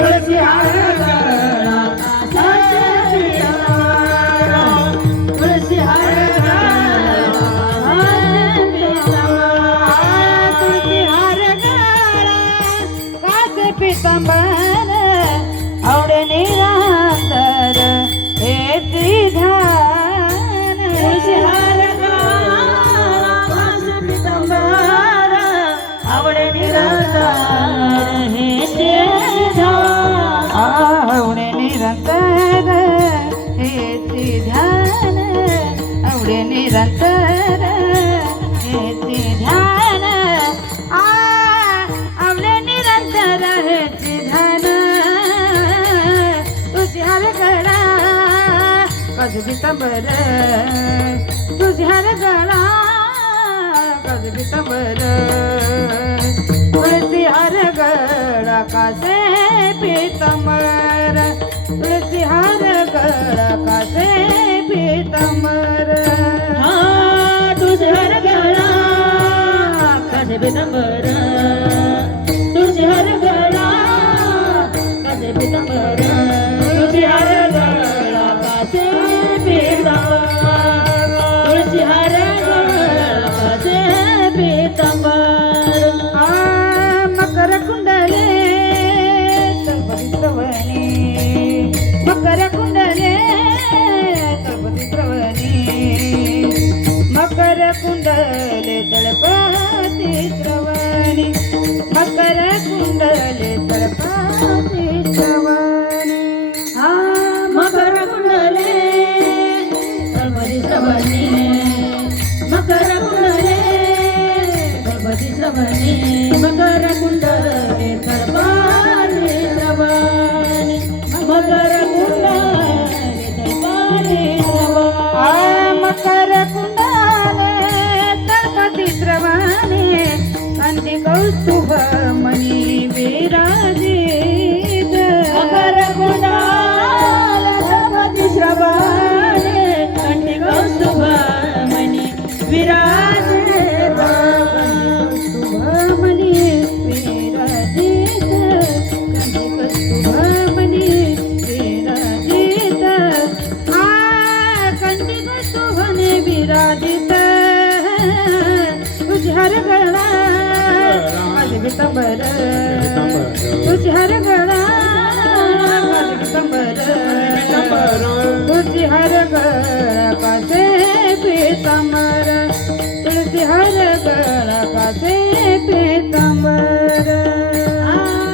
तुळशी हार गळा कासे पितांबर तुळशी हार पितांबर आवडे निरांतर हे त्रिधान तुळशी हार कासे पितांबर आवडे निरांतर हे त्रिधान आवडे निरंतर हे त्रिधान आवडे निरंतर हे त्रिधान आवडे निरंतर हे त्रिधान तुझी हार गळा कज पितांबर तुझी हार गळा कज पितांबर तुळशी हार गळा कासे पितांबर तुळशी हार गळा कासे पितांबर तुझी हार गळा कासे पितांबर तुझी हार गळा कासे पितांबर तुझी हार गळा कासे पितांबर तुळशी हार गळा कासे पितांबर मकर कुंडले तळपती श्रवणी मकर कुंडले तळपती श्रवणी मकर कुंडले तळपती श्रवणी मकर कुंडले तळपती श्रवणी मकर कुंडले तळपती श्रवणी मकर कुंडले तळपती श्रवणी मकर कुंडले तळपती श्रवणी मकर कुंडले तळपती श्रवणी मकर कुंडले तळपती श्रवणी कंदी कौस्तुभ मणी विराजित मकर कुंडल तळपती श्रवणी कंदी कौस्तुभ मणी विराजित कौस्तुभ मणी विराजित कंदी कौस्तुभ मणी विराजित कंदी कौस्तुभ मणी विराजित तुझी हार गळा कासे पितांबर तुझी हार गळा कासे पितांबर तुझी हार गळा कासे पितांबर तुळशी हार गळा कासे पितांबर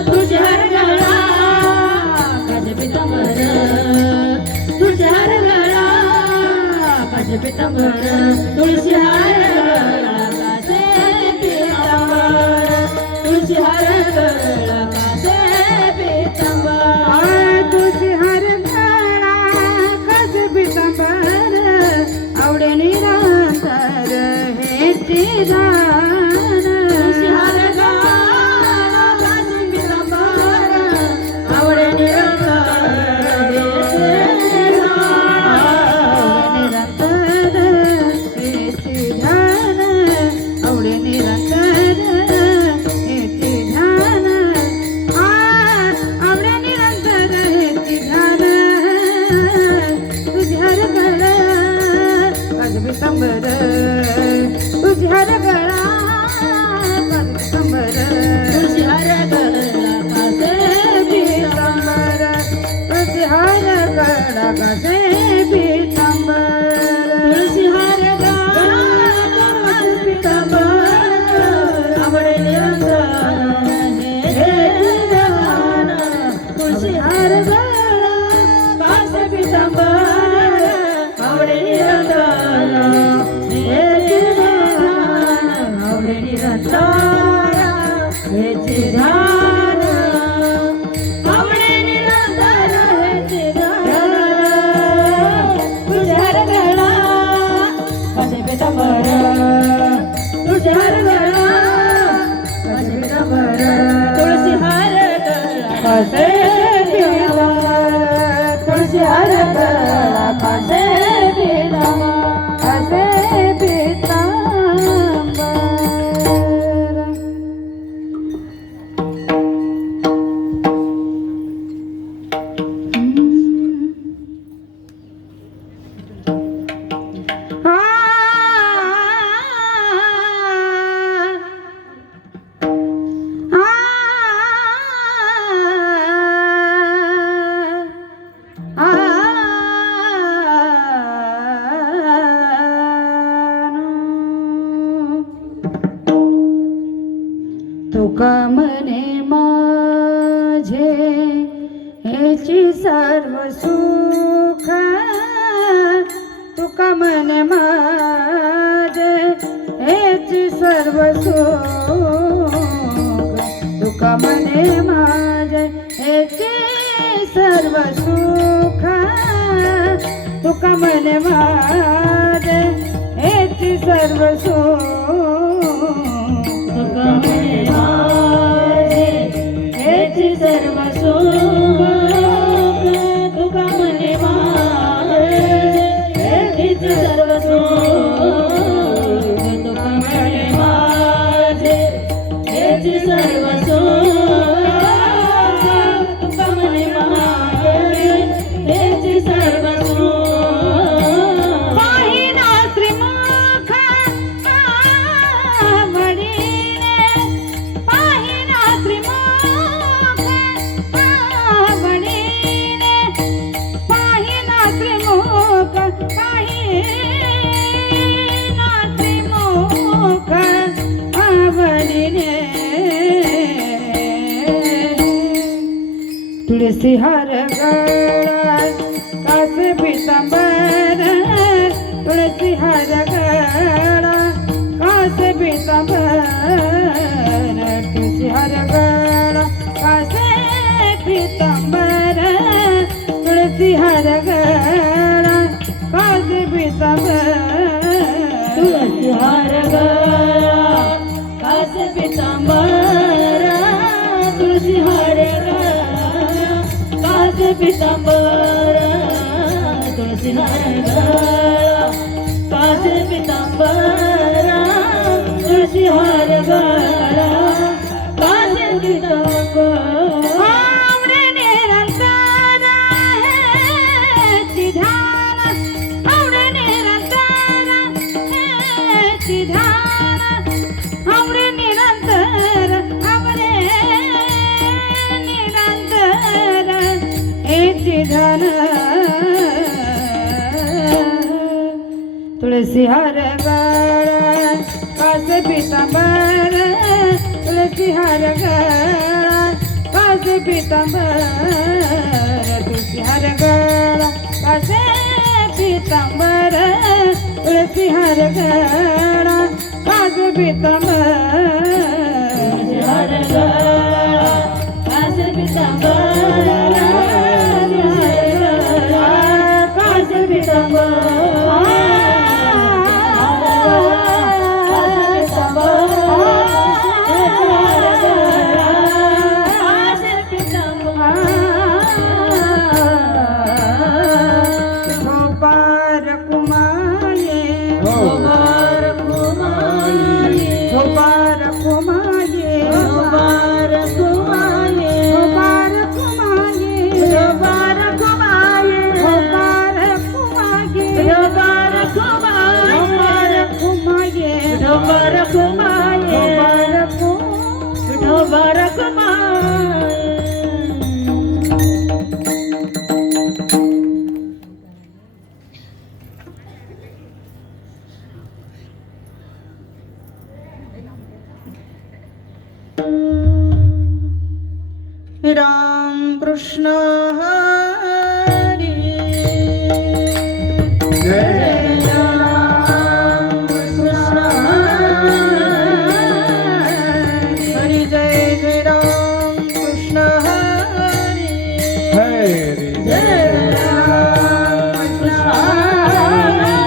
तुझी हार गळा कासे पितांबर तुझी हार गळा कासे पितांबर तुळशी हार तुझी हार गळा कासे पितांबर तुझी हार गळा कासे पितांबर आवडे निरंतर हे त्रिधान तुझी हार गळा कासे पितांबर आवडे निरंतर हे त्रिधान आवडे निरंतर हे त्रिधान आवडे निरंतर हे त्रिधान तुझी हार गळा कासे पितांबर तुझी हार गळा कासे पितांबर तुझी हार गळा कासे पितांबर तुझी हार गळा कासे पितांबर तुळशी हार गळा कासे पितांबर आवडे निरंतर हे त्रिधान तुळशी हार गळा कासे पितांबर आवडे निरंतर हे त्रिधान आवडे निरंतर हे त्रिधान आवडे निरंतर हे त्रिधान तुझी हार गळा कासे पितांबर तुझी हार गळा कासे पितांबर तुळशी हार गळा कासे पितांबर तुळशी हार गळा कासे पितांबर कासे पितांबर हेची सर्व सुख तुका मन माझे हेची सर्व सुख तुका मने माझे हेची सर्व सुख तुका मने माझे हेची सर्व सुख तुका मने माझे हेची सर्व सुख तुका मने माझे हेची सर्व सुख तुका मने माझे हेची सर्व सुख तुका मने माझे हेची सर्व सुख पाहिना त्रिमुख आवडीने पाहिना त्रिमुख आवडीने पाहिना त्रिमुख पाहिना त्रिमुख आवडीने तुळसी हार गळा कासे पितांबर तुळसी हार गळा कासे पितांबर तुळसी हार गळा कासे पितांबर तुळसी हार गळा कासे पितांबर तुळसी हार गळा कासे पितांबर तुळसी हार गळा कासे पितांबर तुळसी हार गळा कासे पितांबर तुळसी हार गळा कासे पितांबर आवडे निरंतर हेची ध्यान आवडे निरंतर हेची ध्यान आवडे निरंतर आवडे निरंतर हेची ध्यान तुळसी हार गळा कासे पितांबर तुळसी हार गळा कासे पितांबर तुळसी हार गळा कासे पितांबर तुळसी हार गळा कासे पितांबर तुळसी हार गळा कासे पितांबर कासे पितांबर राम कृष्ण हरी जय राम कृष्ण हरी जय जय राम कृष्ण हरी हरी जय राम कृष्ण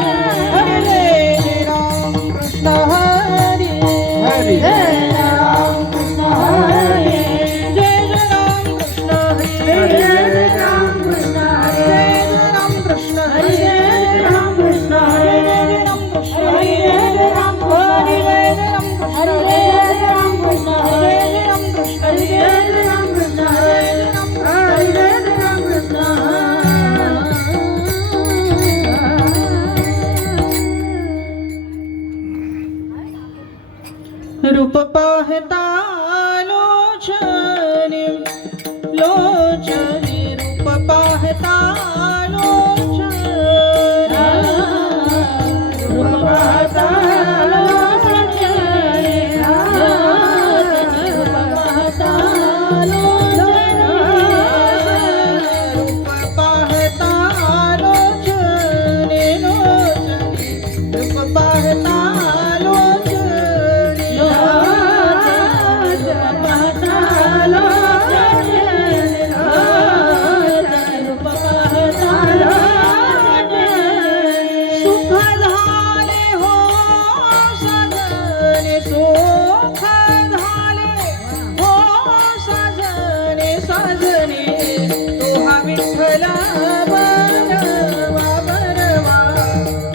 हरी जय राम कृष्ण हरी हरी जय राम कृष्ण हरी रूप पाहता लोचनी लोचनी रूप पाहता लोचनी रूप पाहता लोचनी रूप पाहता लोचनी विठ्ठला बरवा बरवा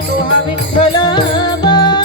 तो हा विठ्ठला बरवा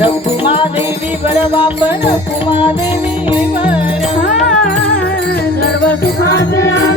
रघुमादेवी बरवा पर रघुमादेवी वर सर्व सुखाचे